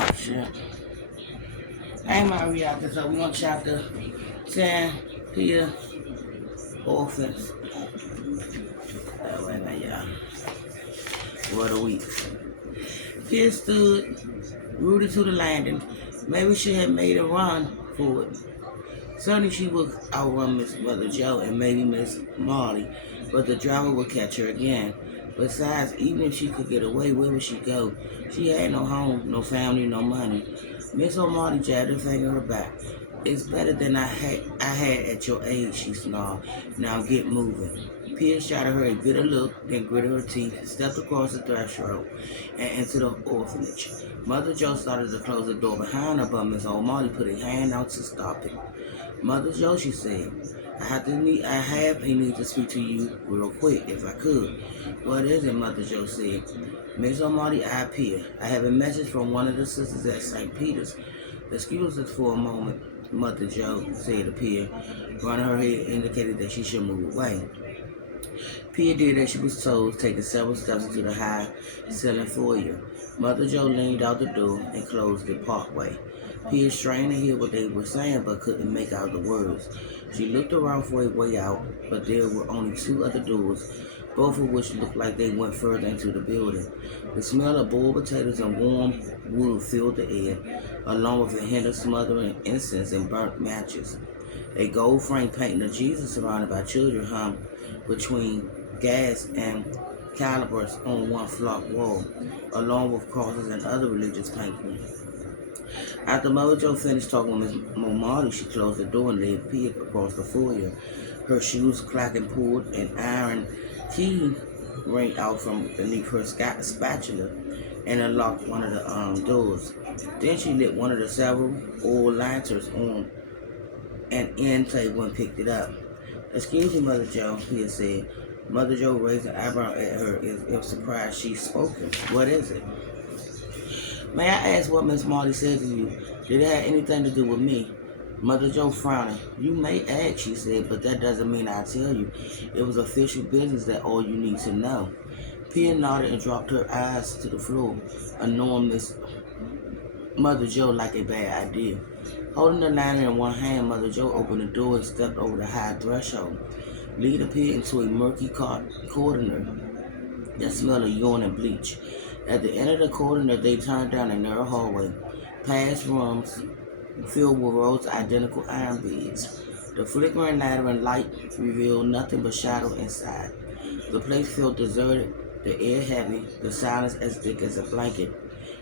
Oh shit. I ain't my reactor, so we on chapter 10 here. Orphans. Wait a minute, y'all. What a week. Pia stood rooted to the landing. Maybe she had made a run for it. Certainly she would outrun Miss Mother Joe and maybe Miss Molly, but the driver would catch her again. Besides, even if she could get away, where would she go? She had no home, no family, no money. Miss O'Malley jabbed her finger in her back. It's better than I had at your age, she snarled. Now get moving. Pia shot at her a bitter look, then gritted her teeth, stepped across the threshold, and entered the orphanage. Mother Joe started to close the door behind her, but Miss O'Malley put a hand out to stop it. Mother Joe, she said, I have a need to speak to you real quick, if I could. What is it, Mother Joe said. Miss O'Malley eyed Pia. I have a message from one of the sisters at St. Peter's. Excuse us for a moment, Mother Joe said to Pia. Running her head indicated that she should move away. Pia did as she was told, taking several steps into the high ceiling foyer. Mother Joe leaned out the door and closed the parkway. Pia strained to hear what they were saying but couldn't make out the words. She looked around for a way out, but there were only two other doors, both of which looked like they went further into the building. The smell of boiled potatoes and warm wood filled the air, along with a hint of smothering incense and burnt matches. A gold frame painting of Jesus surrounded by children hung between gas and calibers on one flock wall, along with crosses and other religious paintings. After Mother Joe finished talking with Miss O'Malley, she closed the door and led Pia across the foyer. Her shoes clacking, pulled an iron key ring out from beneath her spatula and unlocked one of the doors. Then she lit one of the several oil lanterns on an end table and picked it up. Excuse me, Mother Joe, Pia said. Mother Joe raised an eyebrow at her as if surprised she'd spoken. What is it? May I ask what Miss Molly said to you? Did it have anything to do with me? Mother Joe frowning. You may ask, she said, but that doesn't mean I'll tell you. It was official business that all you need to know. Pia nodded and dropped her eyes to the floor, annoying Miss Mother Joe like a bad idea. Holding the lantern in one hand, Mother Joe opened the door and stepped over the high threshold, leading Pia into a murky corridor that smelled of urine and bleach. At the end of the corridor, they turned down a narrow hallway, past rooms filled with rows of identical iron beds. The flickering lantern light revealed nothing but shadow inside. The place felt deserted, the air heavy, the silence as thick as a blanket.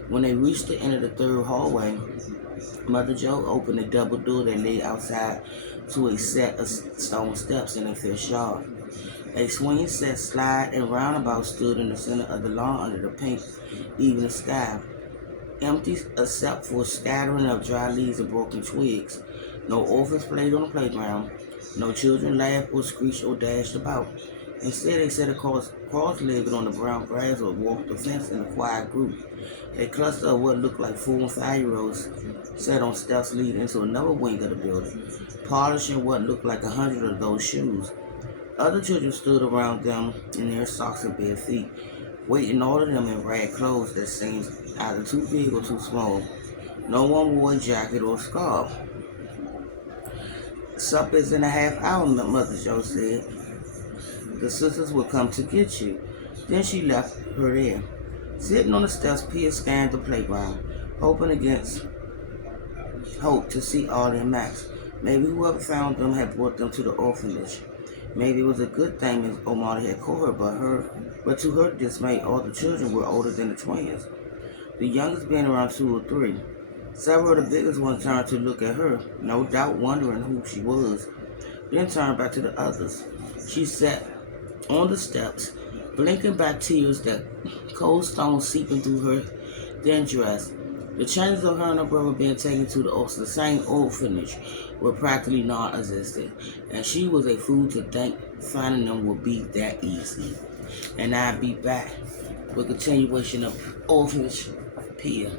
When they reached the end of the third hallway, Mother Joe opened a double door that led outside to a set of stone steps in a fish yard. A swinging set slide and roundabout stood in the center of the lawn under the pink evening sky, empty except for a scattering of dry leaves and broken twigs. No orphans played on the playground. No children laughed or screeched or dashed about. Instead, they sat cross-legged on the brown grass or walked the fence in a quiet group. A cluster of what looked like 4 and 5-year-olds sat on steps leading into another wing of the building, polishing what looked like 100 of those shoes. Other children stood around them in their socks and bare feet, waiting, all of them in rag clothes that seemed either too big or too small. No one wore a jacket or scarf. Supper's in a half hour, Mother Joe said. The sisters will come to get you. Then she left her there. Sitting on the steps, Pia scanned the playground, hoping against hope to see Arlie and Max. Maybe whoever found them had brought them to the orphanage. Maybe it was a good thing Miss O'Malley had caught her, but to her dismay, all the children were older than the twins, the youngest being around 2 or 3. Several of the biggest ones turned to look at her, no doubt wondering who she was, then turned back to the others. She sat on the steps, blinking back tears, that cold stone seeping through her thin dress. The chances of her and her brother being taken to the same orphanage were practically non-existent, and she was a fool to think finding them would be that easy. And I'd be back with continuation of Orphanage Pia.